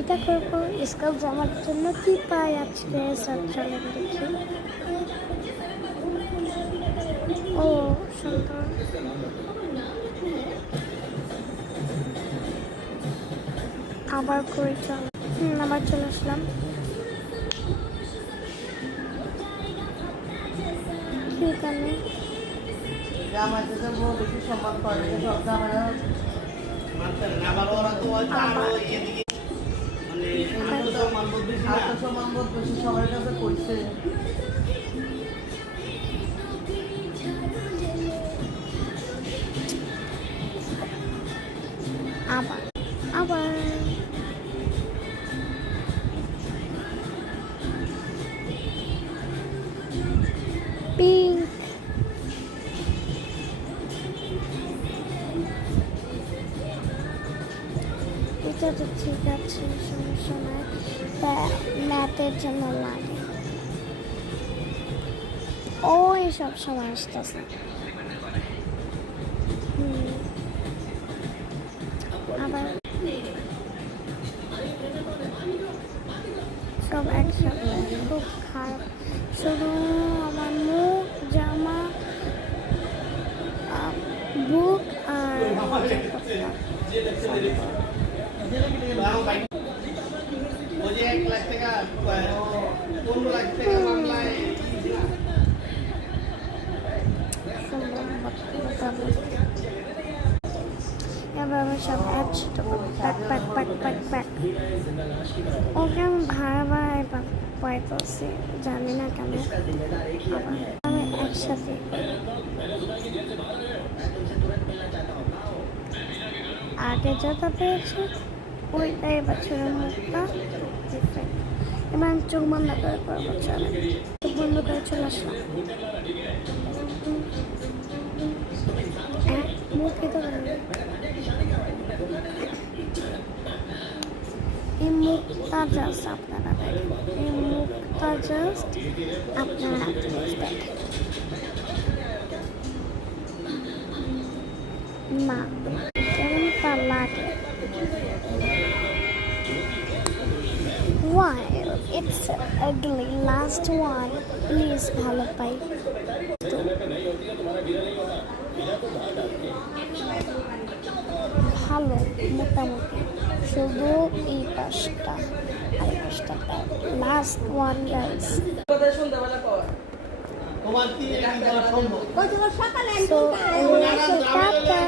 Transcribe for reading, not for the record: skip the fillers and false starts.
এটা করবো স্কার্ফ জামার জন্য কি পাই আজকে সব চলে দেখি। ও সুন্দর, আবার করে চল। আবার চলে আসলাম। এখানে জামাইকে যে বেশি সম্মান করে সব জামাইরা আত্মসম্মানবোধ বেশি সবার কাছে করছে। আবার আবার পিঙ্ক, এটা তো ঠিক আছে, সমস্যা নাই, ম্যাথের জন্য লাগে। ও সব সময় আসতেছে। আবার সব একসাথে খুব খারাপ। শুধু আমার মুখ, জামা, বুক আর এবার সব প্যাক। ওকে আমি ভাড়া পাইতেছি, জানি না কেন। আমি একসাথে আগে যেটা পেয়েছি ওইটাই বছরের মুখটা ডিফারেন্ট। এবার আমি চোখ বন্ধ করে করবো, চলে চোখ বন্ধ করে চলে আসলাম। মুখে তো এই মুখটা জাস্ট আপনারা দেখেন, এই মুখটা জাস্ট আপনারা দেখেন না কেমনটা লাগে। Why? It's ugly. Last one. Please ভালো পাই। ভালো মোটামুটি, শুধু এই পাশটা আর এই পাশটা। Last one guys. তোমার কি এটা সম্ভব? কই তোমার সকালে So, টাটা।